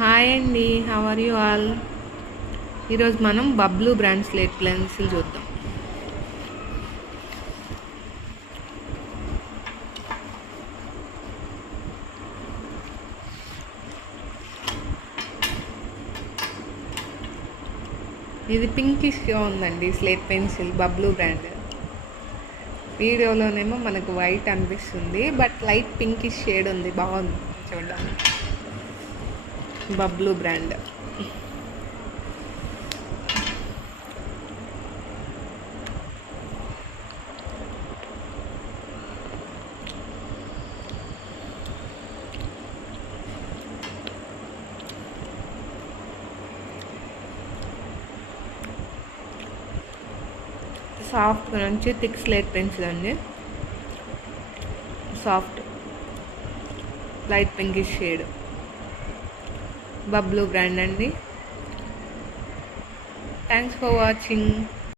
హాయ్ అండి, how are you all? ఈరోజు మనం బబ్లూ బ్రాండ్ స్లేట్ పెన్సిల్ చూద్దాం. ఇది పింకిష్గా ఉందండి స్లేట్ పెన్సిల్ బబ్లూ బ్రాండ్. వీడియోలోనేమో మనకు వైట్ అనిపిస్తుంది, బట్ లైట్ పింకిష్ షేడ్ ఉంది, బాగుంది చూడండి. బబ్లూ బ్రాండ్. సాఫ్ట్ నుంచి థిక్ స్లేట్ పెన్సిల్ అండి. సాఫ్ట్ లైట్ పింకిష్ షేడ్ బబ్లూ బ్రాండ్ అండి. Thanks for watching.